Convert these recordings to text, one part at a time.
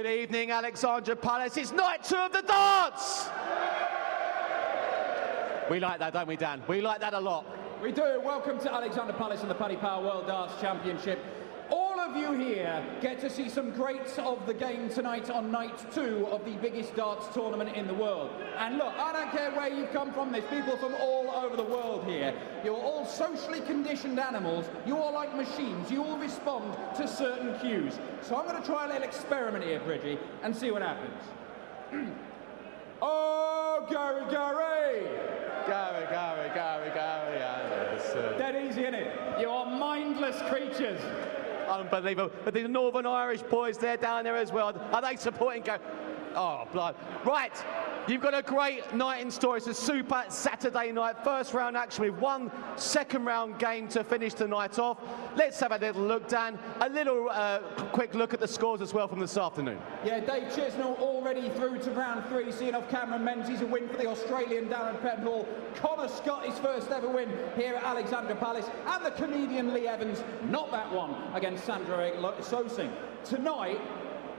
Good evening, Alexandra Palace. It's night 2 of the darts! We like that, don't we, Dan? We like that a lot. We do. Welcome to Alexandra Palace and the Paddy Power World Darts Championship. All of you here get to see some greats of the game tonight on night 2 of the biggest darts tournament in the world. And look, I don't care where you've come from, there's people from all over the world here. You're all socially conditioned animals, you all like machines, you all respond to certain cues. So I'm going to try a little experiment here, Bridgie, and see what happens. Oh, Gary! Gary. Dead easy, innit? You are mindless creatures. Unbelievable. But the Northern Irish boys, they're down there as well. Are they supporting Gary? Oh, blood. Right. You've got a great night in store. It's a super Saturday night. First round action with one second round game to finish the night off. Let's have a little look, Dan. A little quick look at the scores as well from this afternoon. Yeah, Dave Chisnell already through to round 3, seeing off Cameron Menzies, a win for the Australian Darren Penhall. Connor Scott, his first ever win here at Alexandra Palace. And the Canadian Lee Evans, not that one, against Sandra Sosing. Tonight,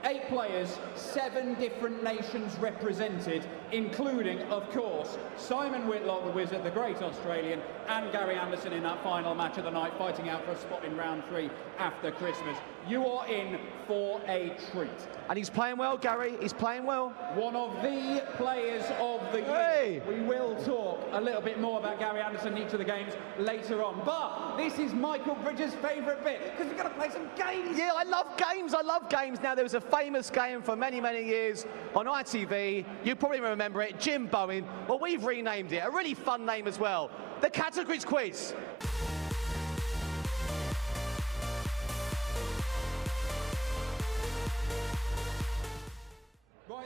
8 players, 7 different nations represented, including, of course, Simon Whitlock, the Wizard, the great Australian, and Gary Anderson in that final match of the night, fighting out for a spot in round 3 after Christmas. You are in for a treat. And he's playing well, Gary. He's playing well. One of the players of the year. We will talk a little bit more about Gary Anderson in each of the games later on. But this is Michael Bridges' favourite bit, because we've got to play some games. Yeah, I love games. I love games. Now, there was a famous game for many, many years on ITV. You probably remember it, Jim Bowen. Well, we've renamed it. A really fun name as well. The Categories Quiz.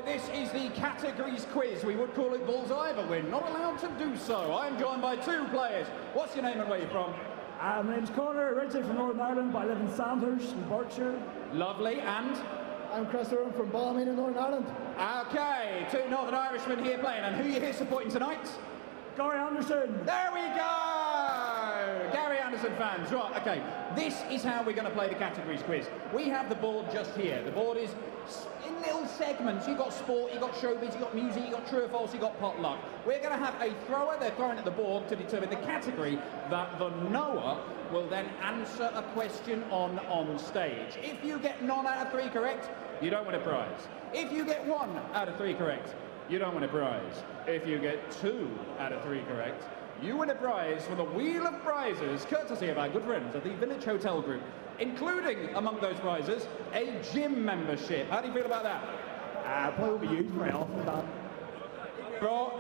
This is the Categories Quiz. We would call it Bullseye, but we're not allowed to do so. I'm joined by 2 players. What's your name and where you're from? My name's Connor, originally from Northern Ireland, but I live in Sandhurst in Berkshire. Lovely, and? I'm Christopher from Ballymena in Northern Ireland. Okay, 2 Northern Irishmen here playing, and who are you here supporting tonight? Gary Anderson. There we go! Gary Anderson fans, right, okay. This is how we're going to play the Categories Quiz. We have the board just here. The board is in little segments. You've got sport, you've got showbiz, you've got music, you've got true or false, you've got potluck. We're going to have a thrower. They're throwing at the board to determine the category that the knower will then answer a question on stage. If you get none out of 3 correct, you don't win a prize. If you get 1 out of 3 correct, you don't win a prize. If you get 2 out of 3 correct, you win a prize for the Wheel of Prizes, courtesy of our good friends at the Village Hotel Group, including, among those prizes, a gym membership. How do you feel about that? Probably won't be used very often, Dan.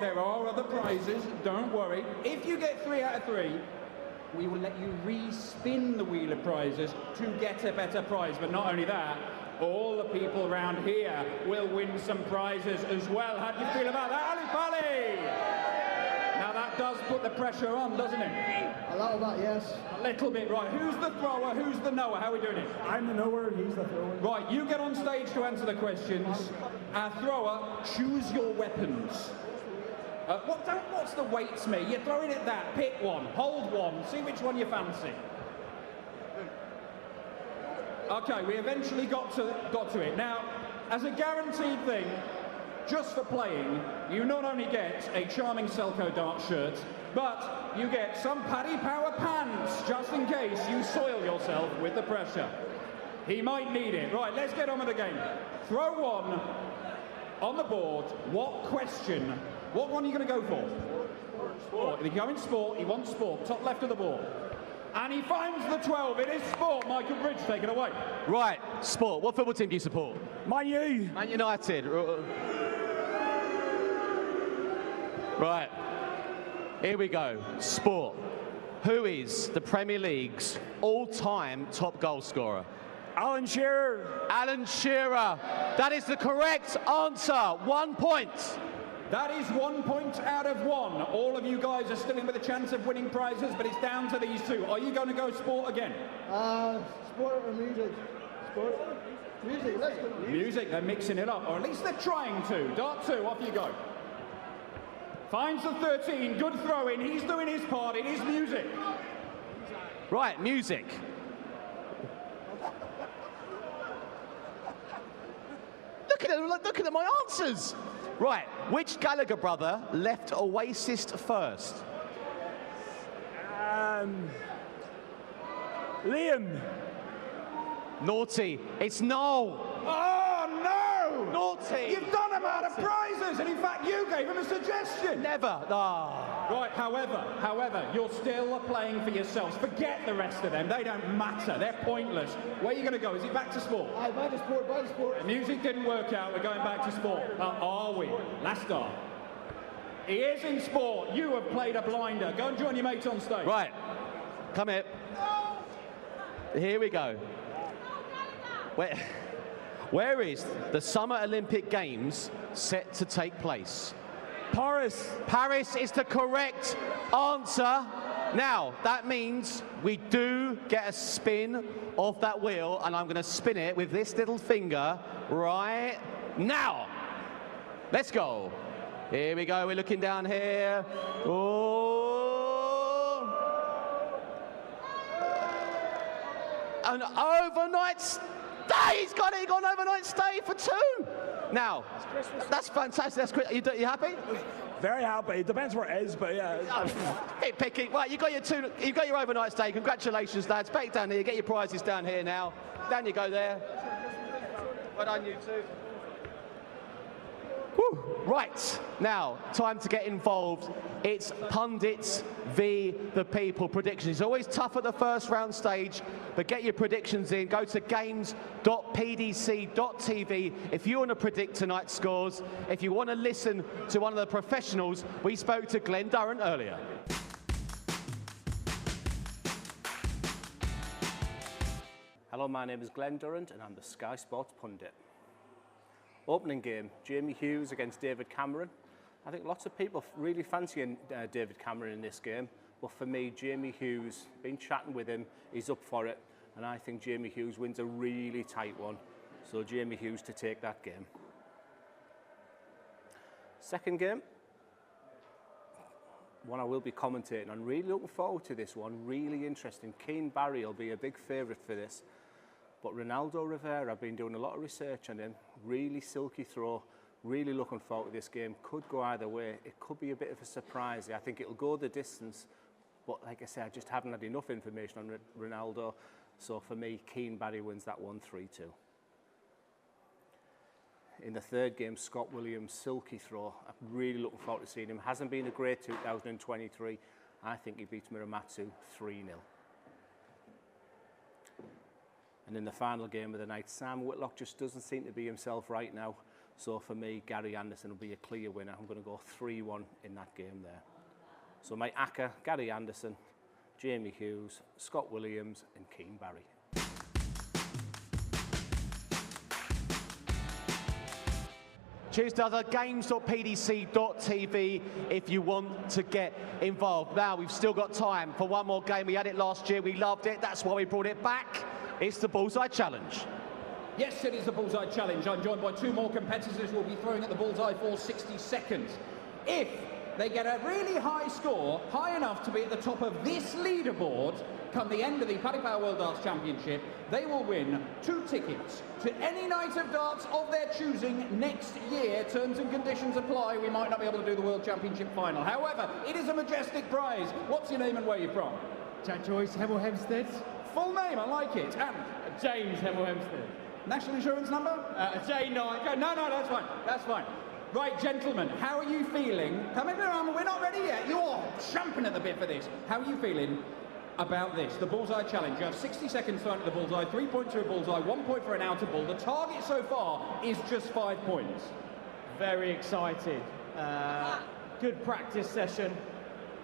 There are other prizes, don't worry. If you get 3 out of 3, we will let you re-spin the Wheel of Prizes to get a better prize. But not only that, all the people around here will win some prizes as well. How do you feel about that, Ali Pally? Now that does put the pressure on, doesn't it? A lot of that, yes. A little bit, right. Who's the thrower? Who's the knower? How are we doing it? I'm the knower, he's the thrower. Right, you get on stage to answer the questions. Our thrower, choose your weapons. What's the weights me? You're throwing at that. Pick one, hold one, see which one you fancy. Okay, we eventually got to it. Now, as a guaranteed thing, just for playing, you not only get a charming Selco Dart shirt, but you get some Paddy Power pants, just in case you soil yourself with the pressure. He might need it. Right, let's get on with the game. Throw one on the board. What question? What one are you going to go for? Sport. If you go in sport, he wants sport. Top left of the board. And he finds the 12. It is sport. Michael Bridge, take it away. Right, sport. What football team do you support? Man U. Man United. Right, here we go. Sport. Who is the Premier League's all-time top goal scorer? Alan Shearer. Alan Shearer. That is the correct answer. 1 point. That is 1 point out of 1. All of you guys are still in with a chance of winning prizes, but it's down to these 2. Are you going to go sport again? Sport or music? Sport? Music, let's go. Music, they're mixing it up, or at least they're trying to. Dart 2, off you go. Finds the 13, good throw in, he's doing his part, it is music. Right, music. looking at my answers. Right, which Gallagher brother left Oasis first? Liam. Naughty. It's Noel. Oh, no! Naughty. You've done him out of prizes, and in fact, you gave him a suggestion. Never. Ah. Right, however, you're still playing for yourselves. Forget the rest of them. They don't matter. They're pointless. Where are you going to go? Is it back to sport? Aye, back to sport, back to sport. The music didn't work out. We're going back to sport. Are we? Last star. He is in sport. You have played a blinder. Go and join your mates on stage. Right. Come here. Here we go. Where is the Summer Olympic Games set to take place? Paris. Paris is the correct answer. Now, that means we do get a spin of that wheel, and I'm going to spin it with this little finger right now. Let's go. Here we go. We're looking down here. Oh. An overnight stay. He's got it. He got an overnight stay for 2. Now, that's fantastic. That's great. You happy? Very happy. Depends where it is, but yeah. Keep picking. Right, you got your overnight stay. Congratulations, lads. Back down here. Get your prizes down here now. Down you go there. Well done, you two. Whew. Right, now, time to get involved. It's Pundits v the People predictions. It's always tough at the first round stage, but get your predictions in. Go to games.pdc.tv if you want to predict tonight's scores. If you want to listen to one of the professionals, we spoke to Glenn Durrant earlier. Hello, my name is Glenn Durrant and I'm the Sky Sports Pundit. Opening game, Jamie Hughes against David Cameron. I think lots of people really fancying David Cameron in this game, but for me, Jamie Hughes, been chatting with him, he's up for it, and I think Jamie Hughes wins a really tight one. So Jamie Hughes to take that game. Second game, one I will be commentating on. Really looking forward to this one, really interesting. Keane Barry will be a big favourite for this. But Ronaldo Rivera, I've been doing a lot of research on him. Really silky throw. Really looking forward to this game. Could go either way. It could be a bit of a surprise. I think it'll go the distance. But like I said, I just haven't had enough information on Ronaldo. So for me, Keane Barry wins that one 3-2. In the third game, Scott Williams, silky throw. I'm really looking forward to seeing him. Hasn't been a great 2023. I think he beats Muramatsu 3-0. And in the final game of the night, Sam Whitlock just doesn't seem to be himself right now. So for me, Gary Anderson will be a clear winner. I'm going to go 3-1 in that game there. So my ACCA, Gary Anderson, Jamie Hughes, Scott Williams and Keane Barry. Cheers to other games.pdc.tv if you want to get involved. Now, we've still got time for one more game. We had it last year. We loved it. That's why we brought it back. It's the Bullseye Challenge. Yes, it is the Bullseye Challenge. I'm joined by 2 more competitors who will be throwing at the bullseye for 60 seconds. If they get a really high score, high enough to be at the top of this leaderboard, come the end of the Paddy Power World Darts Championship, they will win 2 tickets to any night of darts of their choosing next year. Terms and conditions apply. We might not be able to do the World Championship final. However, it is a majestic prize. What's your name and where are you from? Jack Joyce, Hemel Hempstead. Full name, I like it. And James Hemel Hempstead. national insurance number? J9. Okay, no, that's fine. That's fine. Right, gentlemen, how are you feeling? Come in around, we're not ready yet. You're jumping at the bit for this. How are you feeling about this? The Bullseye Challenge. You have 60 seconds thrown at the bullseye, 3 points to a bullseye, 1 point for an outer ball. The target so far is just 5 points. Very excited. Good practice session.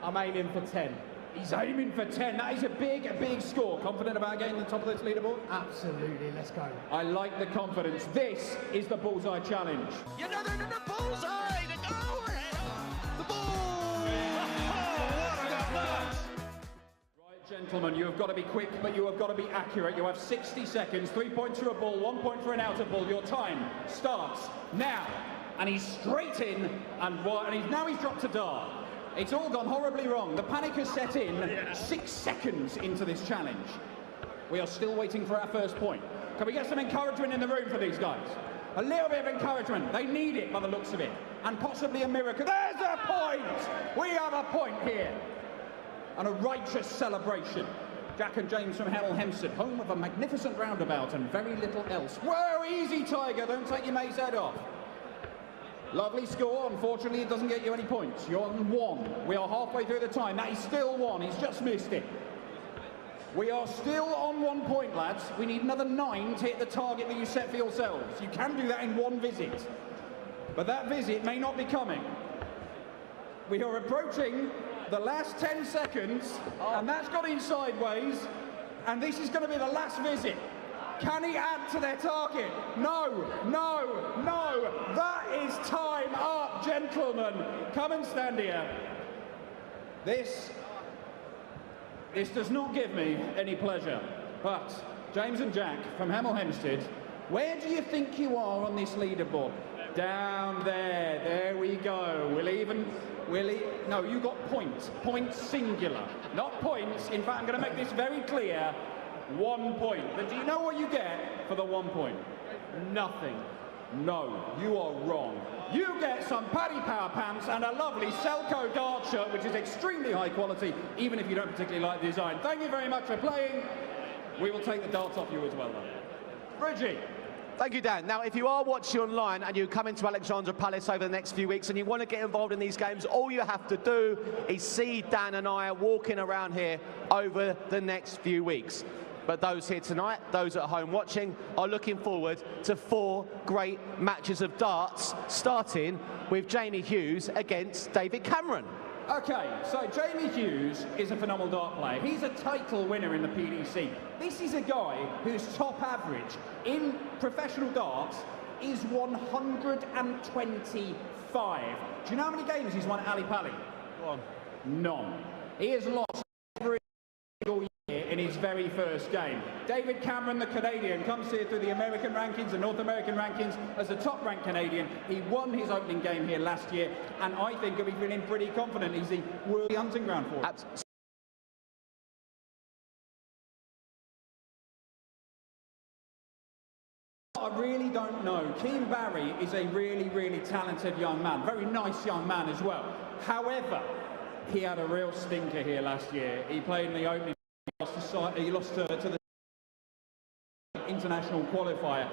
I'm aiming for 10. He's aiming for 10. That is a big score. Confident about getting to the top of this leaderboard? Absolutely, let's go. I like the confidence. This is the Bullseye Challenge. You know they're in the bullseye! The goal! The ball! What about that? Right, gentlemen, you have got to be quick, but you have got to be accurate. You have 60 seconds, 3 points for a ball, 1 point for an outer ball. Your time starts now. And he's straight in, and now he's dropped to dart. It's all gone horribly wrong. The panic has set in 6 seconds into this challenge. We are still waiting for our first point. Can we get some encouragement in the room for these guys? A little bit of encouragement. They need it by the looks of it. And possibly a miracle. There's a point! We have a point here. And a righteous celebration. Jack and James from Hemel Hempstead, home of a magnificent roundabout and very little else. Whoa, easy, Tiger, don't take your mate's head off. Lovely score. Unfortunately, it doesn't get you any points. You're on 1. We are halfway through the time. That is still 1. He's just missed it. We are still on 1 point, lads. We need another 9 to hit the target that you set for yourselves. You can do that in 1 visit. But that visit may not be coming. We are approaching the last 10 seconds, and that's got in sideways, and this is going to be the last visit. Can he add to their target? No, no, no. That is time up, gentlemen. Come and stand here. This does not give me any pleasure. But, James and Jack from Hemel Hempstead, where do you think you are on this leaderboard? Down there. There we go. No, you got points. Points singular. Not points. In fact, I'm going to make this very clear. 1 point. But do you know what you get for the 1 point? Nothing. No, you are wrong. You get some Paddy Power pants and a lovely Selco dart shirt, which is extremely high quality, even if you don't particularly like the design. Thank you very much for playing. We will take the darts off you as well, though. Bridgie. Thank you, Dan. Now, if you are watching online and you come into Alexandra Palace over the next few weeks and you want to get involved in these games, all you have to do is see Dan and I walking around here over the next few weeks. But those here tonight, those at home watching, are looking forward to 4 great matches of darts, starting with Jamie Hughes against David Cameron. Okay, so Jamie Hughes is a phenomenal dart player. He's a title winner in the PDC. This is a guy whose top average in professional darts is 125. Do you know how many games he's won at Ali Pali? 1. None. He has lost every single year in his very first game. David Cameron, the Canadian, comes here through the American rankings and North American rankings as the top-ranked Canadian. He won his opening game here last year, and I think he'll be feeling pretty confident. He's the world hunting ground for it. I really don't know. Keane Barry is a really, really talented young man. Very nice young man as well. However, he had a real stinker here last year. He played in the opening. He lost to the international qualifier.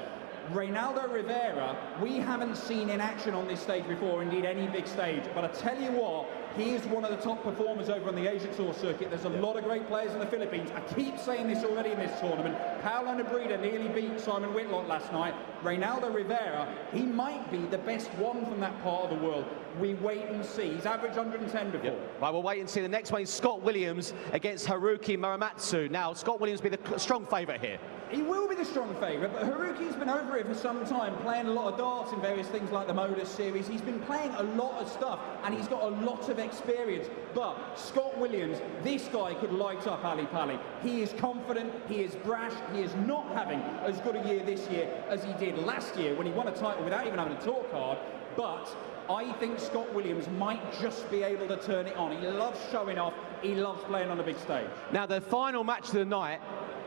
Reynaldo Rivera, we haven't seen in action on this stage before, indeed any big stage. But I tell you what, he is one of the top performers over on the Asia Tour circuit. There's a lot of great players in the Philippines. I keep saying this already in this tournament. Paolo Nebreda nearly beat Simon Whitlock last night. Reynaldo Rivera, he might be the best one from that part of the world. We wait and see. He's averaged 110 before. Right, we'll wait and see. The next one is Scott Williams against Haruki Muramatsu. Now, Scott Williams will be the strong favourite here. He will be the strong favourite, but Haruki's been over here for some time, playing a lot of darts in various things like the Modus series. He's been playing a lot of stuff, and he's got a lot of experience. But Scott Williams, this guy could light up Ali Pali. He is confident, he is brash, he is not having as good a year this year as he did last year when he won a title without even having a tour card. But I think Scott Williams might just be able to turn it on. He loves showing off, he loves playing on a big stage. Now, the final match of the night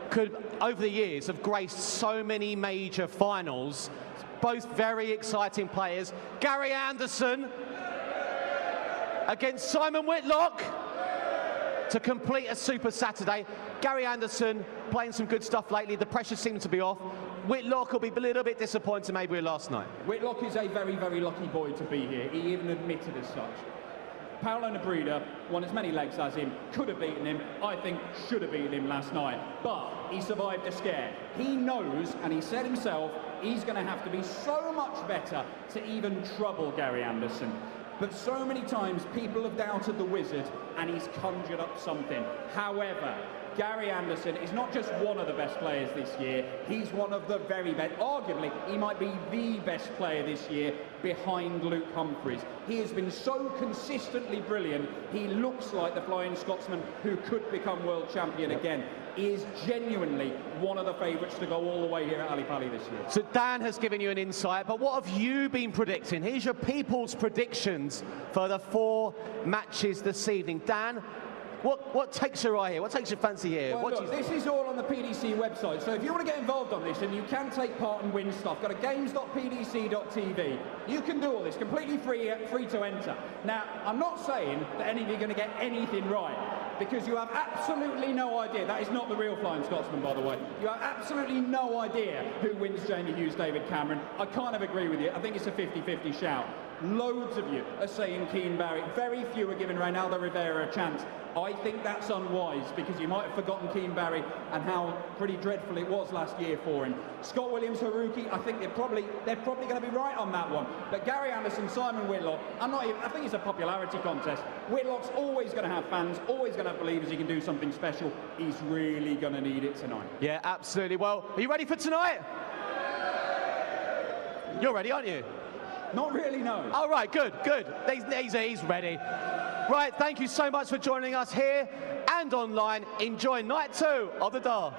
could, over the years, have graced so many major finals. Both very exciting players. Gary Anderson against Simon Whitlock to complete a Super Saturday. Gary Anderson playing some good stuff lately. The pressure seems to be off. Whitlock will be a little bit disappointed maybe with last night. Whitlock is a very, very lucky boy to be here. He even admitted as such. Paolo Nebreda won as many legs as him, could have beaten him, I think should have beaten him last night, but he survived a scare. He knows, and he said himself, he's going to have to be so much better to even trouble Gary Anderson. But so many times people have doubted the wizard and he's conjured up something. However, Gary Anderson is not just one of the best players this year, he's one of the very best. Arguably, he might be the best player this year behind Luke Humphries. He has been so consistently brilliant, he looks like the Flying Scotsman who could become world champion again. He is genuinely one of the favourites to go all the way here at Ali Pali this year. So Dan has given you an insight, but what have you been predicting? Here's your people's predictions for the 4 matches this evening. Dan, What takes your eye here? What takes your fancy here? Well, look, this is all on the PDC website, so if you want to get involved on this, and you can take part and win stuff, go to games.pdc.tv. You can do all this, completely free to enter. Now, I'm not saying that any of you are going to get anything right, because you have absolutely no idea. That is not the real Flying Scotsman, by the way. You have absolutely no idea who wins Jamie Hughes, David Cameron. I kind of agree with you. I think it's a 50-50 shout. Loads of you are saying Keane Barry. Very few are giving Reynaldo Rivera a chance. I think that's unwise, because you might have forgotten Keane Barry and how pretty dreadful it was last year for him. Scott Williams, Haruki, I think they're probably going to be right on that one. But Gary Anderson, Simon Whitlock, I think it's a popularity contest. Whitlock's always going to have fans, always going to have believers he can do something special. He's really going to need it tonight. Yeah, absolutely. Well, are you ready for tonight? You're ready, aren't you? Not really, no. All right, good. He's ready. Right, thank you so much for joining us here and online. Enjoy night 2 of the Dar.